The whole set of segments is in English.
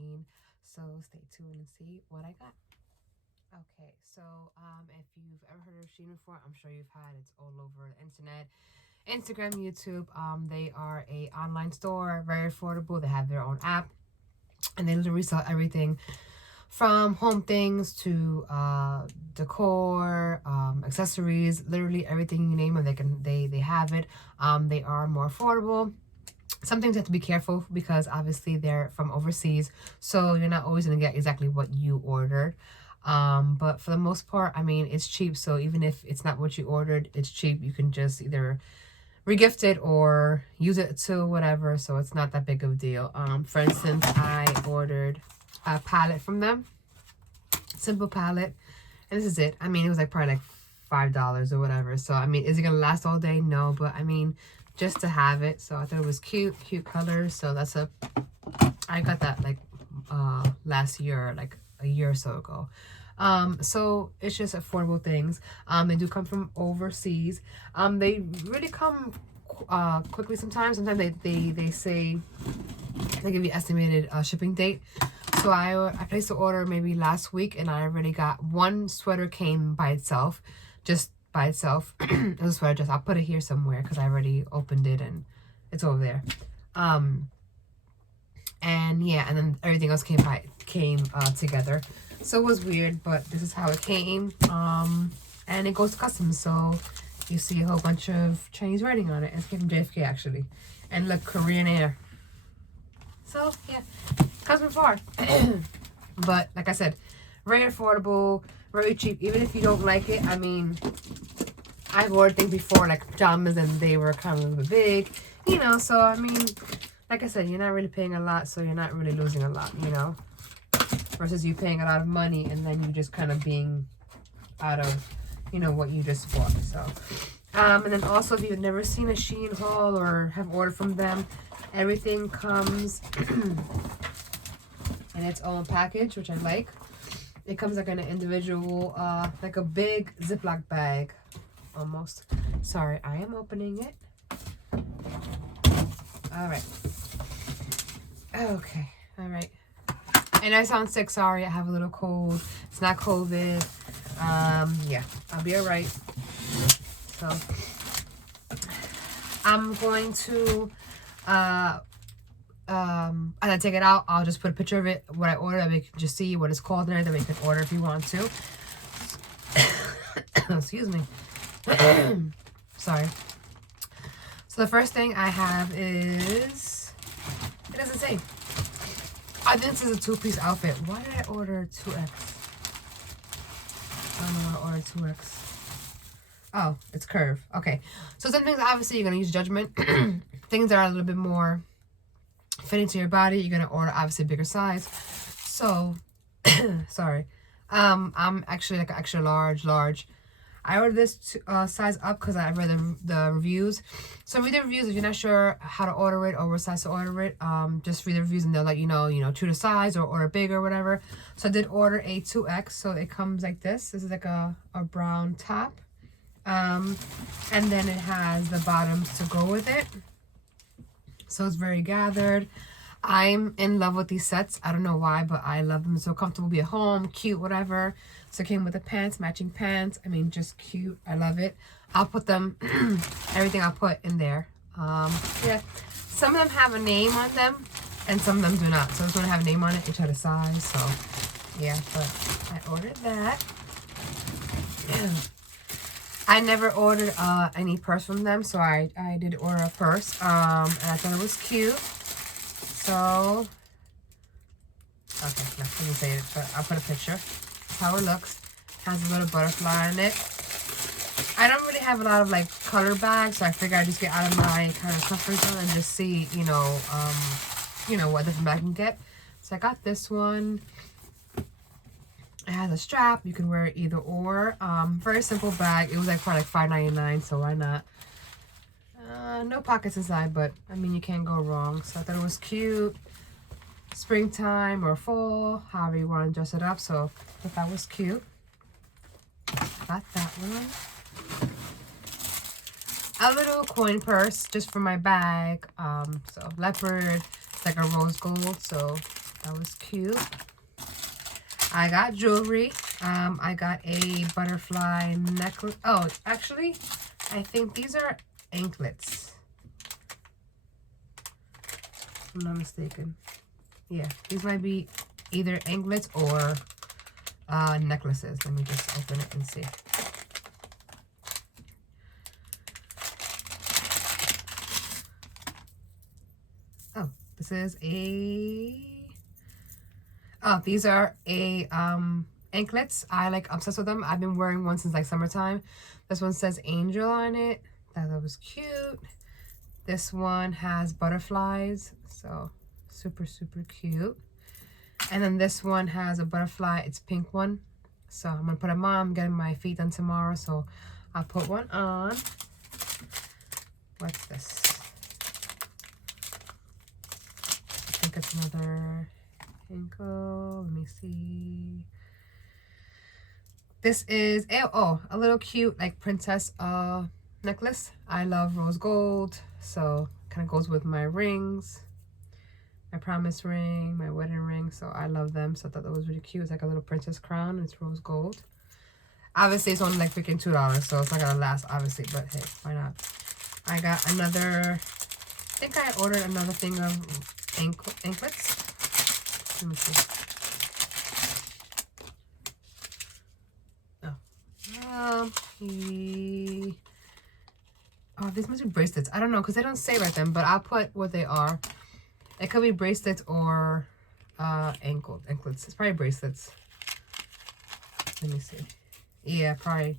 SHEIN. So stay tuned and see what I got. Okay, so if you've ever heard of SHEIN before, I'm sure you've had. It's all over the internet, Instagram, YouTube. They are a online store, very affordable. They have their own app, and they literally sell everything from home things to decor, accessories, literally everything you name it. They have it. They are more affordable. Some things you have to be careful because obviously they're from overseas, so you're not always gonna get exactly what you ordered. But for the most part, I mean, it's cheap. So even if it's not what you ordered, it's cheap. You can just either regift it or use it to whatever. So it's not that big of a deal. For instance, I ordered a palette from them, simple palette, and this is it. I mean, it was like probably like $5 or whatever. So I mean, is it gonna last all day? No, but I mean, just to have it. So I thought it was cute colors. So I got that like last year, like a year or so ago. So it's just affordable things. They do come from overseas. They really come quickly sometimes. Sometimes they say they give you estimated shipping date. So I placed the order maybe last week, and I already got one sweater came by itself, just by itself. It was a sweater dress. I'll put it here somewhere because I already opened it and it's over there. And yeah, and then everything else came together. So it was weird, but this is how it came. And it goes to customs, so you see a whole bunch of Chinese writing on it. It came from JFK actually, and look, Korean Air. So yeah, comes from far. But like I said, very affordable, very cheap. Even if you don't like it, I mean, I've ordered things before like pajamas, and they were kind of a little bit big, you know. So I mean, like I said, you're not really paying a lot, so you're not really losing a lot, you know. Versus you paying a lot of money and then you just kind of being out of, you know, what you just bought. So, and then also if you've never seen a SHEIN haul or have ordered from them, everything comes in its own package, which I like. It comes like in an individual, like a big Ziploc bag, almost. Sorry, I am opening it. All right. Okay. All right. And I sound sick. Sorry, I have a little cold. It's not COVID. Yeah, I'll be all right. So I'm going to as I take it out, I'll just put a picture of it, what I ordered, that we can just see what it's called and everything. That we can order if you want to. Excuse me. Sorry. So the first thing I have is, it doesn't say. I think this is a two-piece outfit. Why did I order 2X? I don't know why I ordered 2X. Oh, it's curve. Okay. So some things, obviously, you're going to use judgment. Things that are a little bit more fitting to your body, you're going to order, obviously, a bigger size. So, sorry. I'm actually like an extra large. I ordered this size up because I read the reviews. So read the reviews if you're not sure how to order it or what size to order it. Just read the reviews and they'll let you know, true to size or order bigger or whatever. So I did order a 2X. So it comes like this. This is like a brown top. And then it has the bottoms to go with it. So it's very gathered. I'm in love with these sets. I don't know why, but I love them. So comfortable, be at home, cute, whatever. So it came with the pants, matching pants. I mean, just cute. I love it. I'll put them, everything I'll put in there. Yeah. Some of them have a name on them, and some of them do not. So this one have a name on it, each other size. So, yeah. But I ordered that. I never ordered any purse from them, so I did order a purse. And I thought it was cute. So, okay, no, I didn't say it, but I'll put a picture. That's how it looks. Has a little butterfly in it. I don't really have a lot of like color bags, so I figure I just get out of my kind of comfort zone and just see, what different bag I can get. So I got this one. It has a strap. You can wear it either or. Very simple bag. It was like probably like $5.99, so why not? No pockets inside, but I mean, you can't go wrong. So I thought it was cute. Springtime or fall, however you want to dress it up. So I thought that was cute. Got that one. A little coin purse just for my bag. So leopard, it's like a rose gold. So That was cute. I got jewelry. I got a butterfly necklace. Oh, actually, I think these are anklets. If I'm not mistaken. Yeah, these might be either anklets or necklaces. Let me just open it and see. Oh, this is these are anklets. I like obsessed with them. I've been wearing one since like summertime. This one says angel on it. That was cute. This one has butterflies, so super cute. And then this one has a butterfly. It's pink one. So I'm gonna put them on. I'm getting my feet done tomorrow, so I'll put one on. What's this? I think it's another ankle. Let me see. This is a little cute like princess necklace. I love rose gold, so kind of goes with my rings, my promise ring, my wedding ring. So I love them. So I thought that was really cute. It's like a little princess crown. It's rose gold. Obviously, it's only like freaking $2, so it's not gonna last, obviously. But hey, why not? I got another. I think I ordered another thing of anklets. Let me see. Oh, these must be bracelets. I don't know because they don't say right then, but I'll put what they are. It could be bracelets or anklets. It's probably bracelets. Let me see. Yeah, probably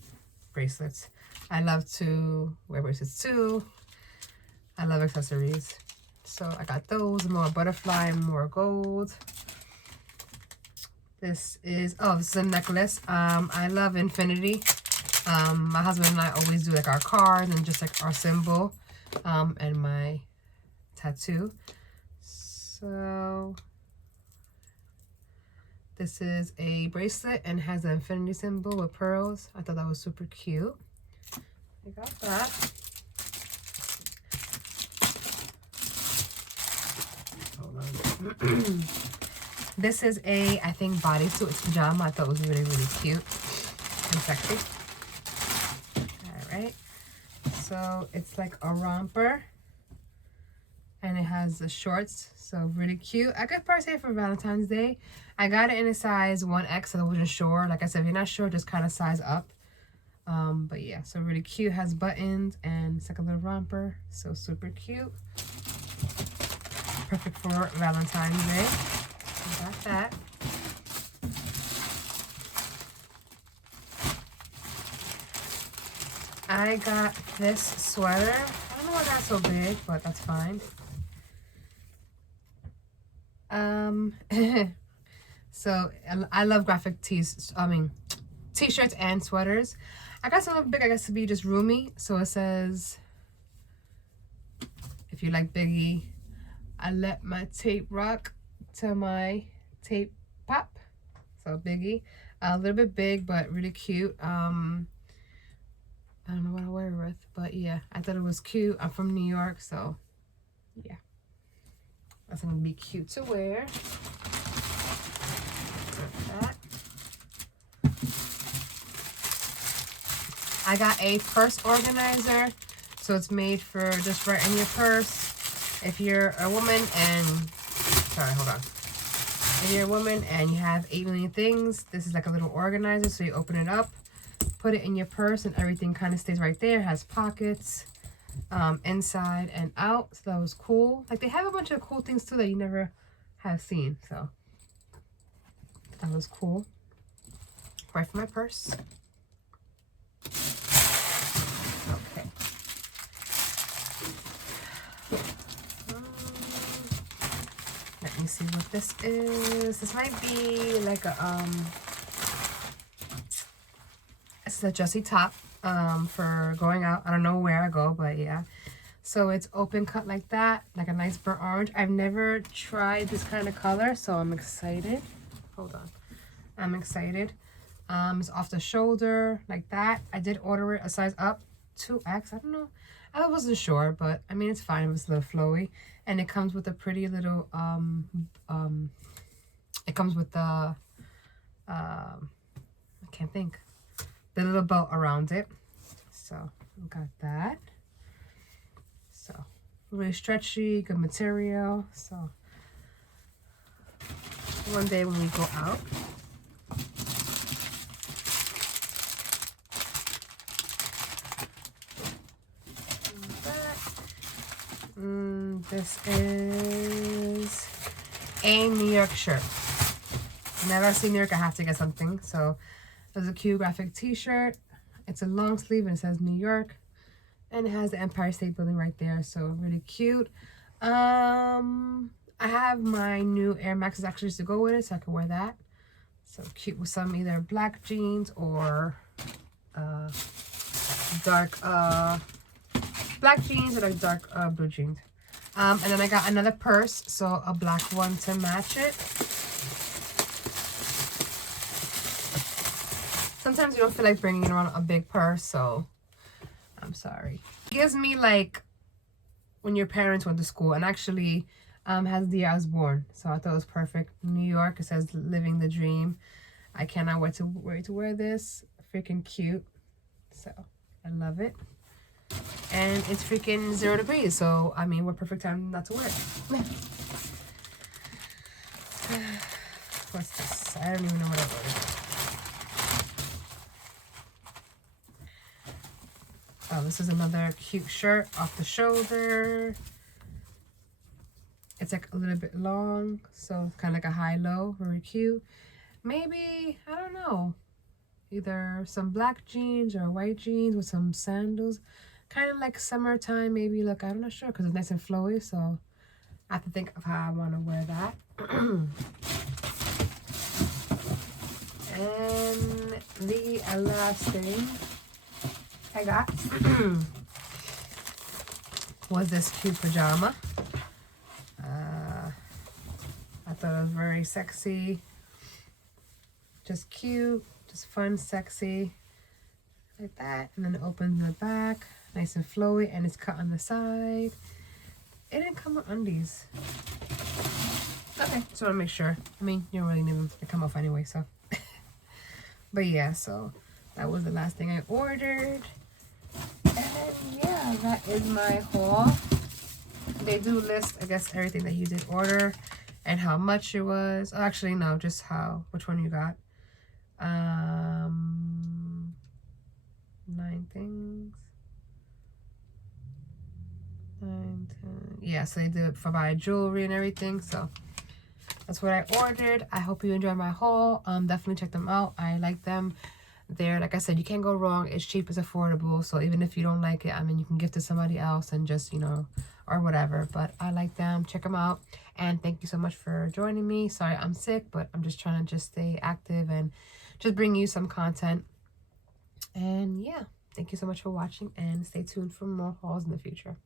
bracelets. I love to wear bracelets too. I love accessories. So I got those, more butterfly, more gold. This is a necklace. I love infinity. My husband and I always do like our cards and just like our symbol and my tattoo. So this is a bracelet and has an infinity symbol with pearls. I thought that was super cute. I got that. Hold on. This is I think bodysuit. It's pajama. I thought it was really cute and sexy. Alright. So it's like a romper. And it has the shorts. So really cute. I could probably say for Valentine's Day. I got it in a size 1X, so I wasn't sure. Like I said, if you're not sure, just kind of size up. But yeah, so really cute. Has buttons and it's like a little romper. So super cute. Perfect for Valentine's Day. I got that. I got this sweater. I don't know why that's so big, but that's fine. So I love graphic tees. T-shirts and sweaters. I got something big, I guess, to be just roomy. So it says, if you like Biggie, I let my tape rock to my tape pop. So Biggie, a little bit big, but really cute. I don't know what I'll wear it with, but yeah, I thought it was cute. I'm from New York, so yeah, that's gonna be cute to wear. Like that. I got a purse organizer, so it's made for just right in your purse. If you're a woman and, sorry, hold on. If you're a woman and you have 8 million things, this is like a little organizer. So you open it up, put it in your purse, and everything kind of stays right there. It has pockets, inside and out. So that was cool. Like they have a bunch of cool things too that you never have seen. So that was cool. Right for my purse. Okay. Let me see what this is. This might be like a it's a dressy top for going out. I don't know where I go, but yeah. So it's open cut like that, like a nice burnt orange. I've never tried this kind of color, so I'm excited. Hold on. I'm excited. It's off the shoulder like that. I did order it a size up, 2X. I don't know. I wasn't sure, but I mean it's fine. It was a little flowy, and it comes with a pretty little It comes with the I can't think, the little belt around it. So got that. So really stretchy, good material. So one day when we go out, this is a New York shirt. Never seen New York, I have to get something. So there's a cute graphic t-shirt. It's a long sleeve and it says New York. And it has the Empire State Building right there. So really cute. I have my new Air Maxes actually to go with it, so I can wear that. So cute with some either black jeans or dark black jeans or like dark blue jeans. And then I got another purse, so a black one to match it. Sometimes you don't feel like bringing around a big purse, so I'm sorry. It gives me like when your parents went to school, and actually has the year I was born, so I thought it was perfect. New York, it says living the dream. I cannot wait to wear this. Freaking cute. So I love it. And it's freaking 0 degrees, so I mean, what perfect time not to wear it. What's this? I don't even know what I ordered. Oh, this is another cute shirt off the shoulder. It's like a little bit long, so it's kind of like a high-low, very cute. Maybe, I don't know, either some black jeans or white jeans with some sandals. Kind of like summertime, maybe. Look, I'm not sure because it's nice and flowy, so I have to think of how I want to wear that. And the last thing I got was this cute pajama. I thought it was very sexy, just cute, just fun, sexy, like that. And then it opens in the back, nice and flowy, and it's cut on the side. It didn't come with undies. Okay, just want to make sure. I mean, you don't really need them to come off anyway, so. But yeah, so that was the last thing I ordered. And then, yeah, that is my haul. They do list, I guess, everything that you did order and how much it was. Oh, actually, no, just which one you got. 9 things. 9, 10. Yeah, so they did for buy jewelry and everything. So that's what I ordered. I hope you enjoyed my haul. Definitely check them out. I like them. They're, like I said, you can't go wrong. It's cheap, it's affordable. So even if you don't like it, I mean, you can gift to somebody else and just, you know, or whatever. But I like them. Check them out. And thank you so much for joining me. Sorry I'm sick, but I'm just trying to just stay active and just bring you some content. And yeah, thank you so much for watching, and stay tuned for more hauls in the future.